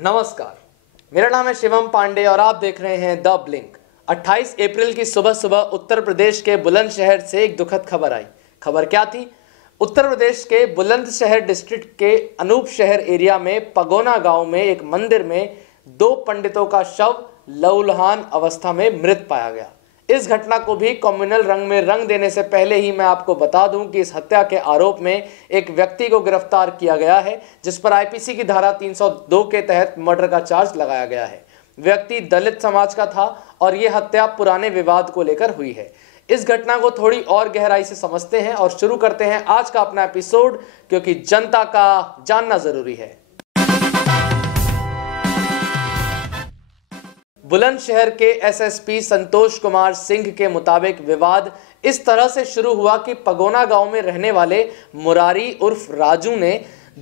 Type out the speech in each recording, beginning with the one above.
नमस्कार, मेरा नाम है शिवम पांडे और आप देख रहे हैं द ब्लिंक। 28 अप्रैल की सुबह सुबह उत्तर प्रदेश के बुलंदशहर से एक दुखद खबर आई। खबर क्या थी? उत्तर प्रदेश के बुलंदशहर डिस्ट्रिक्ट के अनूप शहर एरिया में पगोना गांव में एक मंदिर में 2 पंडितों का शव लहूलुहान अवस्था में मृत पाया गया। इस घटना को भी कम्युनल रंग में रंग देने से पहले ही मैं आपको बता दूं कि इस हत्या के आरोप में एक व्यक्ति को गिरफ्तार किया गया है, जिस पर आईपीसी की धारा 302 के तहत मर्डर का चार्ज लगाया गया है। व्यक्ति दलित समाज का था और यह हत्या पुराने विवाद को लेकर हुई है। इस घटना को थोड़ी और गहराई से समझते हैं और शुरू करते हैं आज का अपना एपिसोड, क्योंकि जनता का जानना जरूरी है। बुलंदशहर के एसएसपी संतोष कुमार सिंह के मुताबिक विवाद इस तरह से शुरू हुआ कि पगोना गांव में रहने वाले मुरारी उर्फ राजू ने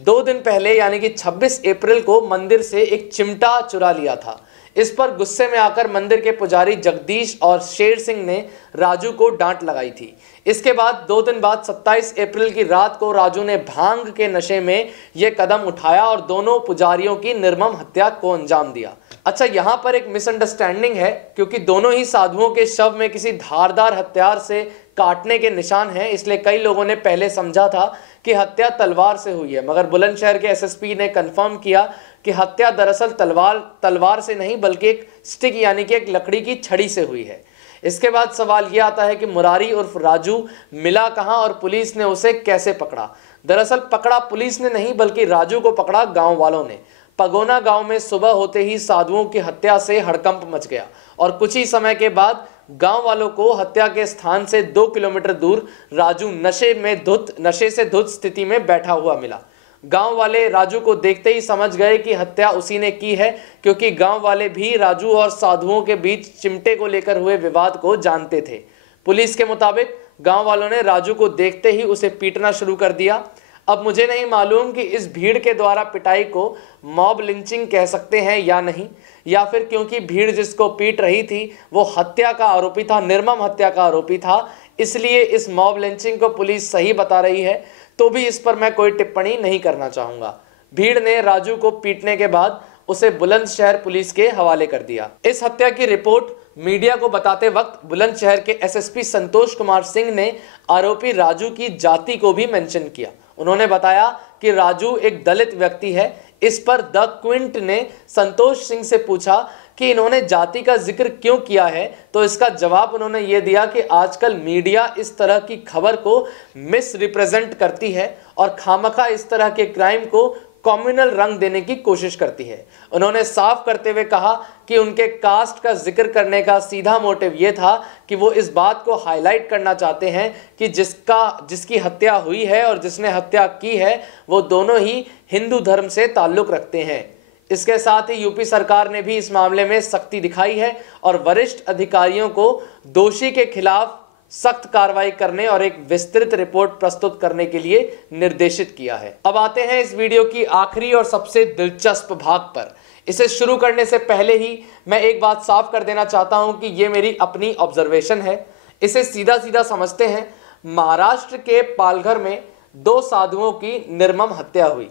2 दिन पहले यानी कि 26 अप्रैल को मंदिर से एक चिमटा चुरा लिया था। इस पर गुस्से में आकर मंदिर के पुजारी जगदीश और शेर सिंह ने राजू को डांट लगाई थी। इसके बाद 2 दिन बाद 27 अप्रैल की रात को राजू ने भांग के नशे में यह कदम उठाया और दोनों पुजारियों की निर्मम हत्या को अंजाम दिया। अच्छा, यहां पर एक मिसअंडरस्टैंडिंग है, क्योंकि दोनों ही साधुओं के शव में किसी धारदार हथियार से काटने के निशान हैं, इसलिए कई लोगों ने पहले समझा था कि हत्या तलवार से हुई है। मगर बुलंदशहर के एसएसपी ने कंफर्म किया कि हत्या दरअसल तलवार से नहीं बल्कि एक स्टिक यानी कि एक लकड़ी की छड़ी से हुई है। इसके बाद सवाल यह आता है कि मुरारी उर्फ राजू मिला कहां और पुलिस ने उसे कैसे पकड़ा? दरअसल पकड़ा पुलिस ने नहीं बल्कि राजू को पकड़ा गांव वालों ने। पगोना गांव में सुबह होते ही साधुओं की हत्या से हड़कंप मच गया और कुछ ही समय के बाद गांव वालों को हत्या के स्थान से 2 किलोमीटर दूर राजू नशे से धुत स्थिति में बैठा हुआ मिला। गांव वाले राजू को देखते ही समझ गए कि हत्या उसी ने की है, क्योंकि गांव वाले भी राजू और साधुओं के बीच चिमटे को लेकर हुए विवाद को जानते थे। पुलिस के मुताबिक गांव वालों ने राजू को देखते ही उसे पीटना शुरू कर दिया। अब मुझे नहीं मालूम कि इस भीड़ के द्वारा पिटाई को मॉब लिंचिंग कह सकते हैं या नहीं, या फिर क्योंकि भीड़ जिसको पीट रही थी वो हत्या का आरोपी था, निर्मम हत्या का आरोपी था, इसलिए इस मॉब लिंचिंग को पुलिस सही बता रही है। तो भी इस पर मैं कोई टिप्पणी नहीं करना चाहूंगा। भीड़ ने राजू को पीटने के बाद उसे बुलंदशहर पुलिस के हवाले कर दिया। इस हत्या की रिपोर्ट मीडिया को बताते वक्त बुलंदशहर के एसएसपी संतोष कुमार सिंह ने आरोपी राजू की जाति को भी मेंशन किया। उन्होंने बताया कि राजू एक दलित व्यक्ति है। इस पर द क्विंट ने संतोष सिंह से पूछा कि इन्होंने जाति का जिक्र क्यों किया है, तो इसका जवाब उन्होंने ये दिया कि आजकल मीडिया इस तरह की खबर को मिस रिप्रेजेंट करती है और खामखा इस तरह के क्राइम को कम्युनल रंग देने की कोशिश करती है। उन्होंने साफ करते हुए कहा कि उनके कास्ट का जिक्र करने का सीधा मोटिव यह था कि वो इस बात को हाईलाइट करना चाहते हैं कि जिसकी हत्या हुई है और जिसने हत्या की है वो दोनों ही हिंदू धर्म से ताल्लुक रखते हैं। इसके साथ ही यूपी सरकार ने भी इस मामले में सख्ती दिखाई है और वरिष्ठ अधिकारियों को दोषी के खिलाफ सख्त कार्रवाई करने और एक विस्तृत रिपोर्ट प्रस्तुत करने के लिए निर्देशित किया है। अब आते हैं इस वीडियो की आखिरी और सबसे दिलचस्प भाग पर। इसे शुरू करने से पहले ही मैं एक बात साफ कर देना चाहता हूं कि यह मेरी अपनी ऑब्जर्वेशन है। इसे सीधा सीधा समझते हैं। महाराष्ट्र के पालघर में 2 साधुओं की निर्मम हत्या हुई।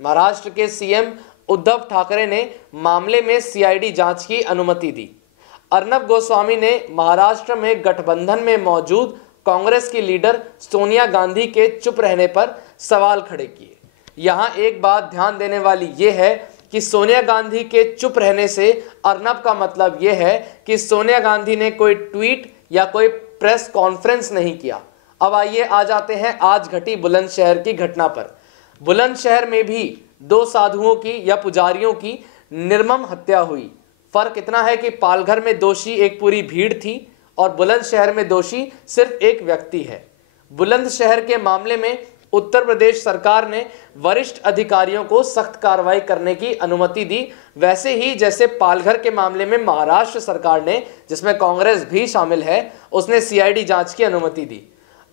महाराष्ट्र के सीएम उद्धव ठाकरे ने मामले में सीआईडी जांच की अनुमति दी। अर्नब गोस्वामी ने महाराष्ट्र में गठबंधन में मौजूद कांग्रेस की लीडर सोनिया गांधी के चुप रहने पर सवाल खड़े किए। यहां एक बात ध्यान देने वाली यह है कि सोनिया गांधी के चुप रहने से अर्नब का मतलब यह है कि सोनिया गांधी ने कोई ट्वीट या कोई प्रेस कॉन्फ्रेंस नहीं किया। अब आइए आ जाते हैं आज घटी बुलंदशहर की घटना पर। बुलंदशहर में भी 2 साधुओं की या पुजारियों की निर्मम हत्या हुई। फर्क इतना है कि पालघर में दोषी एक पूरी भीड़ थी और बुलंदशहर में दोषी सिर्फ एक व्यक्ति है। बुलंदशहर के मामले में उत्तर प्रदेश सरकार ने वरिष्ठ अधिकारियों को सख्त कार्रवाई करने की अनुमति दी, वैसे ही जैसे पालघर के मामले में महाराष्ट्र सरकार ने, जिसमें कांग्रेस भी शामिल है, उसने सीआईडी जांच की अनुमति दी।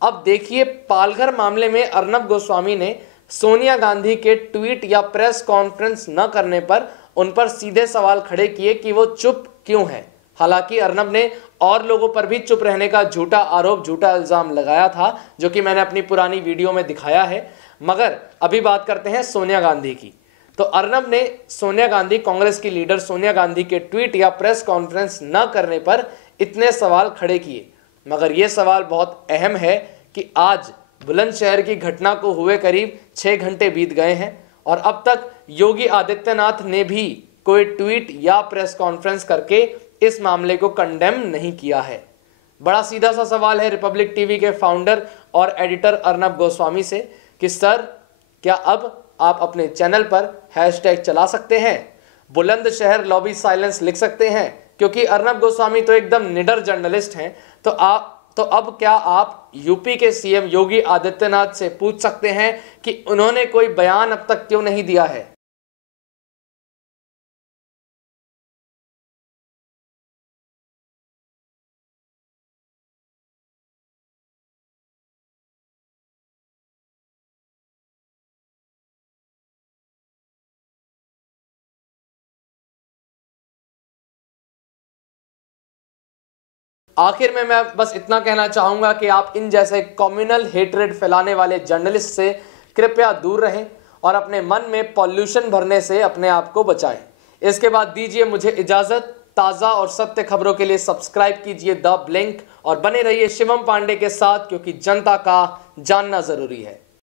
अब देखिए, पालघर मामले में अर्नब गोस्वामी ने सोनिया गांधी के ट्वीट या प्रेस कॉन्फ्रेंस न करने पर उन पर सीधे सवाल खड़े किए कि वो चुप क्यों है। हालांकि अर्नब ने और लोगों पर भी चुप रहने का झूठा इल्जाम लगाया था, जो कि मैंने अपनी पुरानी वीडियो में दिखाया है। मगर अभी बात करते हैं सोनिया गांधी की। तो अर्नब ने सोनिया गांधी, कांग्रेस की लीडर सोनिया गांधी के ट्वीट या प्रेस कॉन्फ्रेंस न करने पर इतने सवाल खड़े किए। मगर यह सवाल बहुत अहम है कि आज बुलंदशहर की घटना को हुए करीब 6 घंटे बीत गए हैं और अब तक योगी आदित्यनाथ ने भी कोई ट्वीट या प्रेस कॉन्फ्रेंस करके इस मामले को कंडेम नहीं किया है। बड़ा सीधा सा सवाल है रिपब्लिक टीवी के फाउंडर और एडिटर अर्नब गोस्वामी से कि सर, क्या अब आप अपने चैनल पर हैशटैग चला सकते हैं, बुलंदशहर लॉबी साइलेंस लिख सकते हैं? क्योंकि अर्नब गोस्वामी तो एकदम निडर जर्नलिस्ट हैं, तो अब क्या आप यूपी के सीएम योगी आदित्यनाथ से पूछ सकते हैं कि उन्होंने कोई बयान अब तक क्यों नहीं दिया है? आखिर में मैं बस इतना कहना चाहूंगा कि आप इन जैसे कम्युनल हेट्रेड फैलाने वाले जर्नलिस्ट से कृपया दूर रहें और अपने मन में पॉल्यूशन भरने से अपने आप को बचाएं। इसके बाद दीजिए मुझे इजाजत। ताज़ा और सत्य खबरों के लिए सब्सक्राइब कीजिए द ब्लिंक और बने रहिए शिवम पांडे के साथ, क्योंकि जनता का जानना जरूरी है।